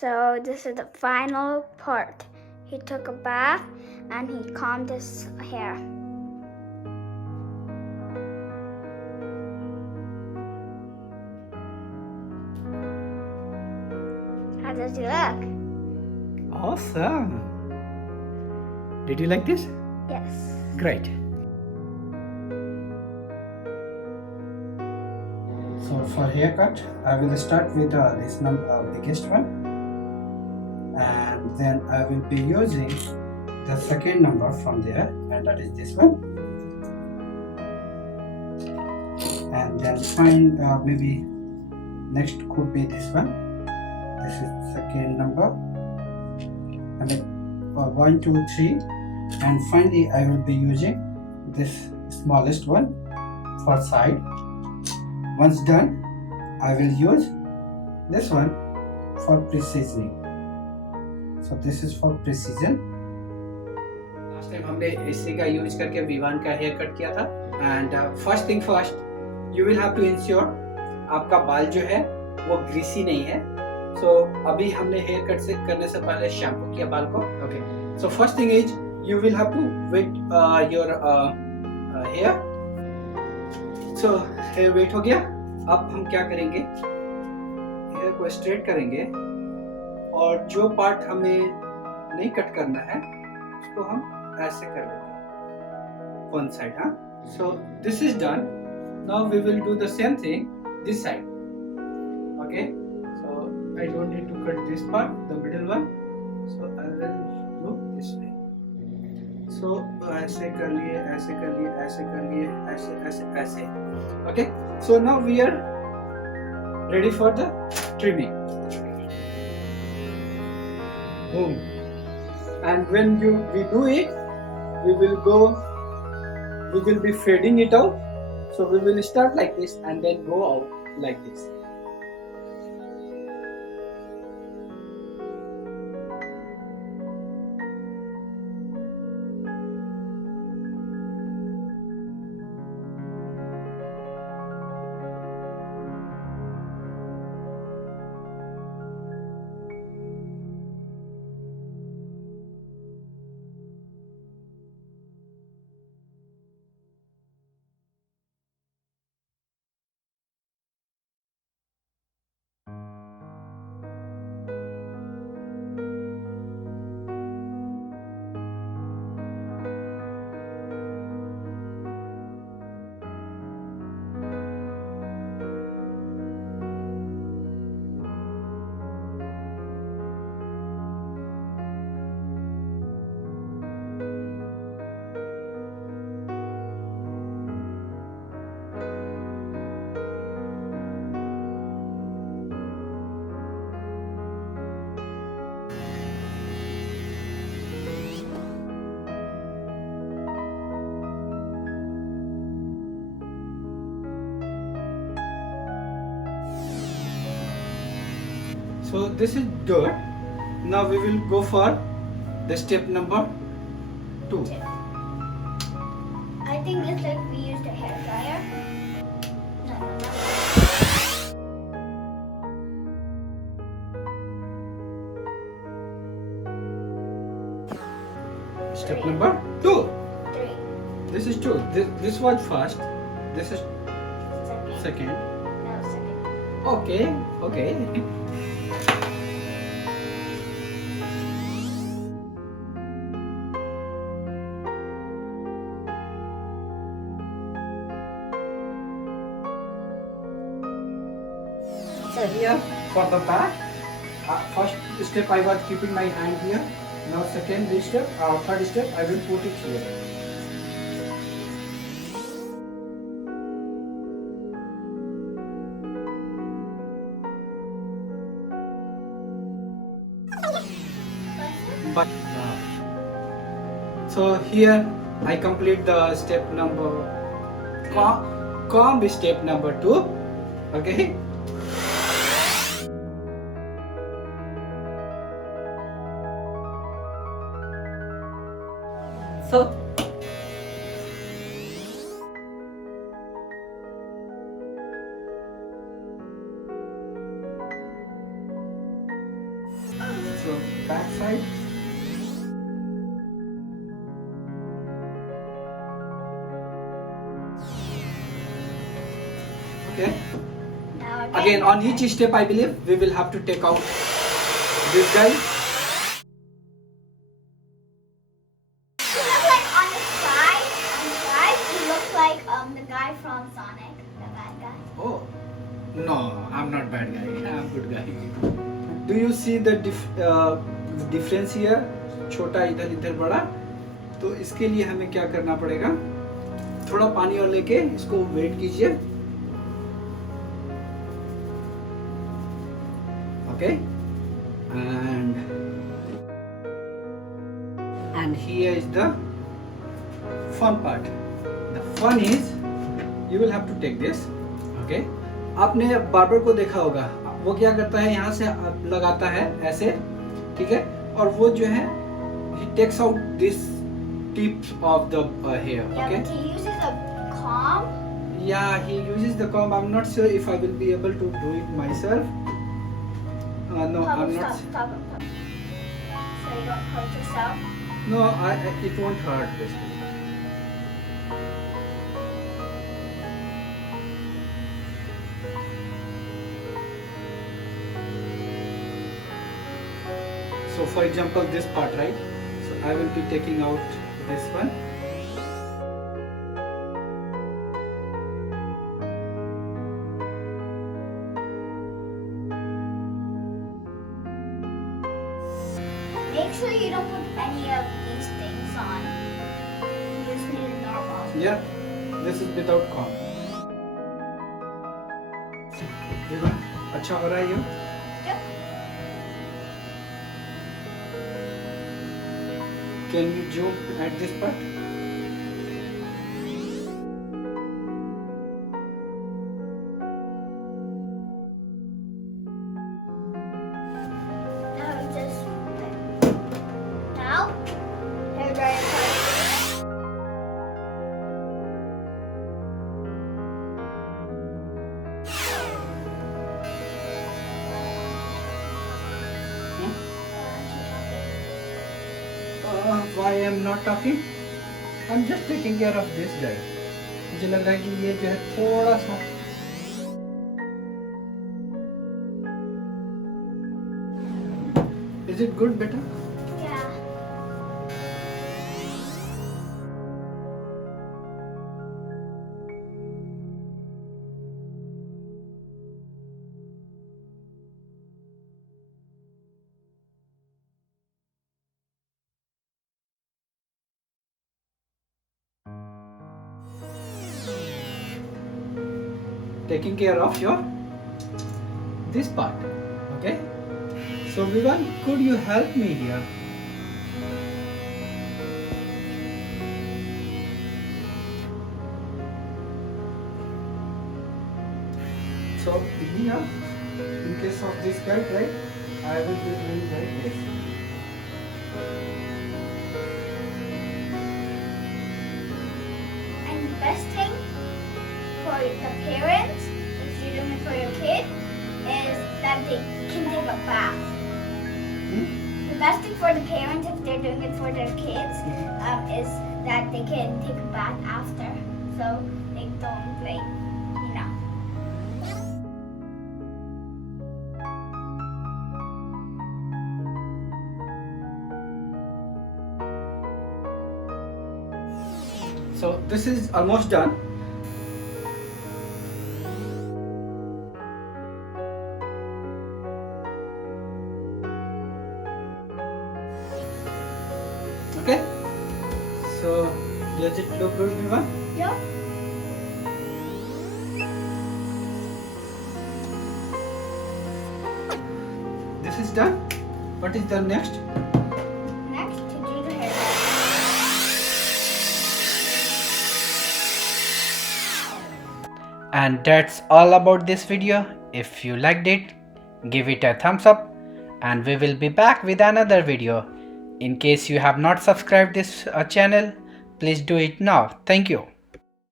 So this is the final part. He took a bath and he combed his hair. How does he look? Awesome. Did you like this? Yes. Great. So for haircut, I will start with this biggest one, and then I will be using the second number from there, and that is this one. And then find maybe next could be this one. This is second number. I mean 1, 2, 3, and finally I will be using this smallest one for side. Once done, I will use this one for precision. So this is for precision. Last time हमने इसी का use करके विवान का hair cut किया था. And first thing first, you will have to ensure आपका बाल जो है वो ग्रीसी नहीं है. So अभी हमने हेयर कट से करने से पहले शैम्पू किया बाल को. Okay. So first thing is you will have to wet your hair. So hair wet हो गया. अब हम क्या करेंगे, हेयर को स्ट्रेट करेंगे और जो पार्ट हमें नहीं कट करना है उसको हम ऐसे कर लेते हैं वन साइड. हाँ, so this is done. Now we will do the same thing this side. Okay, so I don't need to cut this part, the middle one. So I will do this way. So ऐसे कर लिए, ऐसे कर लिए, ऐसे कर लिए, ऐसे ऐसे ऐसे. Okay, so now we are ready for the trimming. Boom. And when we do it, we will be fading it out. So we will start like this and then go out like this. So this is done. Now we will go for the step number 2. I think it's like we used a hair dryer. No. Step number 2. 3. This is 2. This was first. This is second. No, second. Okay. So here for the back, first step I was keeping my hand here. Now second step, third step I will put it here. But so here I complete the step number comb step number 2. Okay. So back side. Okay. Now Again, on each step, I believe we will have to take out this guy. You look like on the side, you look like the guy from Sonic, the bad guy. Oh, no, I'm not bad guy. I'm good guy. Do you see the difference here? छोटा इधर इधर बड़ा. तो इसके लिए हमें क्या करना पड़ेगा? थोड़ा पानी और लेके इसको वेट कीजिए. Okay. And here is the fun part. The fun is you will have to take this. Okay. आपने बार्बर को देखा होगा, वो क्या करता है, यहाँ से लगाता है ऐसे, ठीक है, और वो जो है he takes out this tip of the hair. Yeah, Okay. but he uses a comb. Yeah, he uses the comb. I'm not sure if I will be able to do it myself. No, Stop, I'm not. stop. So you don't hurt yourself. No, it won't hurt basically. So for example, this part, right? So I will be taking out this one. Make sure you don't put any of these things on. You just need a normal. Yeah, this is without comb. देखो, अच्छा हो रहा है ये? Yep. Can you zoom at this part? Now, hair dryer part. Why I'm not talking? I'm just taking care of this guy. मुझे लग रहा है कि ये जो है थोड़ा सा. Is it good, beta? Yeah. Taking care of your this part. Okay. So Vivan, could you help me here? So here, in case of this guy, right, I will be doing like this. And the best thing for the parents, if you're doing it for your kid, is that they can take a bath. The best thing for the parents, if they're doing it for their kids, is that they can take a bath after, so they don't like, you know. So this is almost done. Okay. So does it look good, Vivan? Yep. This is done. What is the next? Next, to do the hair. And that's all about this video. If you liked it, give it a thumbs up and we will be back with another video. In case you have not subscribed this channel, please do it now. Thank you.